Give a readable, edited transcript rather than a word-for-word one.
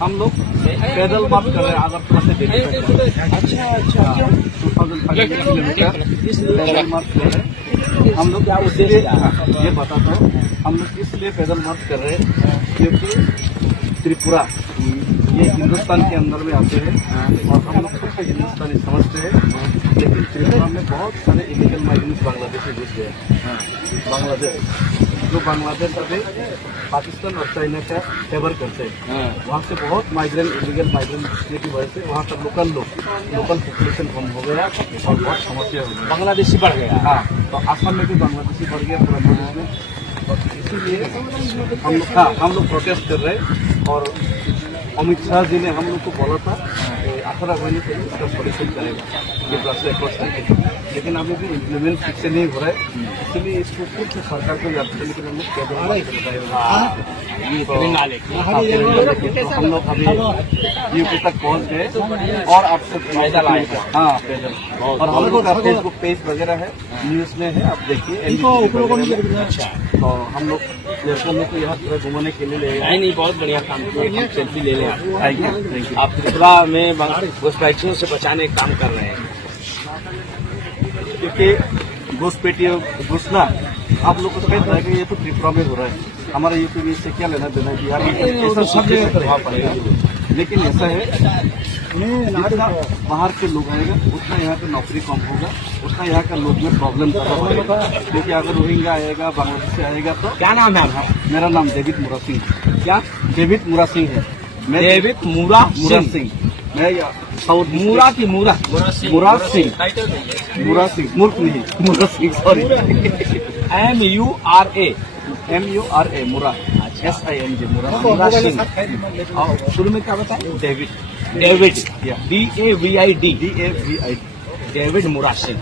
हम लोग पैदल मार्च कर रहे हैं आगरतला से दिल्ली तक। अच्छा अच्छा 2500 किलोमीटर पैदल मार्च कर रहे हैं हम लोग। क्या उद्देश्य ये बताता हूँ। हम लोग इसलिए पैदल मार्च कर रहे हैं क्योंकि त्रिपुरा ये हिंदुस्तान के अंदर में आते हैं और हम लोग खुद को हिंदुस्तानी समझते हैं, लेकिन त्रिपुरा में बहुत सारे इलीगल माइग्रेंट्स बांग्लादेशी घुस गए। बांग्लादेश जो बांग्लादेश अभी पाकिस्तान और चाइना का फेवर करते हैं, वहाँ से बहुत माइग्रेंट इलीगल माइग्रेंट घुसने की वजह से वहाँ का लोकल पॉपुलेशन कम हो गया और बहुत समस्या हो गई। बांग्लादेशी बढ़ गया। हाँ, तो आसाम में भी बांग्लादेशी बढ़ गया पूरा प्रदेश में। और इसीलिए हम लोग प्रोटेस्ट कर रहे हैं और अमित शाह जी ने हम लोग को बोला था 18 महीने से इसका सॉल्यूशन करेगा ये रास्ते अप्रोच करके, लेकिन अभी भी इम्प्लीमेंट ठीक से नहीं हो रहा है। इसलिए इसको खुद से सरकार को याद करने के लिए हम लोग हम लोग अभी यूपी तक पहुंच गए और आपसे पैदल आएगा। हाँ पैदल। और हम लोग का फेसबुक पेज वगैरह है, न्यूज में है, आप देखिए। तो हम लोग लड़कों को यहाँ घुमाने के लिए ले आए। नहीं बहुत बढ़िया काम किया, सेल्फी ले लें आप। Thank you. आप त्रिपुरा में घुसपैठियों से बचाने का काम कर रहे हैं। क्योंकि घुसपैठियों घुसना आप लोग को समझ रहा है कि ये तो त्रिपुरा में हो रहा है, हमारे यूपी में इससे क्या लेना देना है, बिहार में ऐसा सब जगह प्रभाव पड़ेगा। लेकिन ऐसा है जितना बाहर के लोग आएगा उतना यहाँ का नौकरी कम होगा, उतना यहाँ का लोग में प्रॉब्लम पैदा होगा। क्योंकि अगर रोहिंग्या आएगा, बांग्लादेश से आएगा तो क्या नाम है आपका? मेरा नाम डेविड मुरा सिंह। क्या डेविड मुरा सिंह है? डेविड मुरा सिंह। मैं साउथ मुरा की मुरा मुरा सिंह मूर्ख नहीं, मुरा सिंह सॉरी। MURA मुरा SING मुरा सिंह। और शुरू में क्या बताया? डेविड डेविड या DAVID DAVID डेविड मुरा सिंह।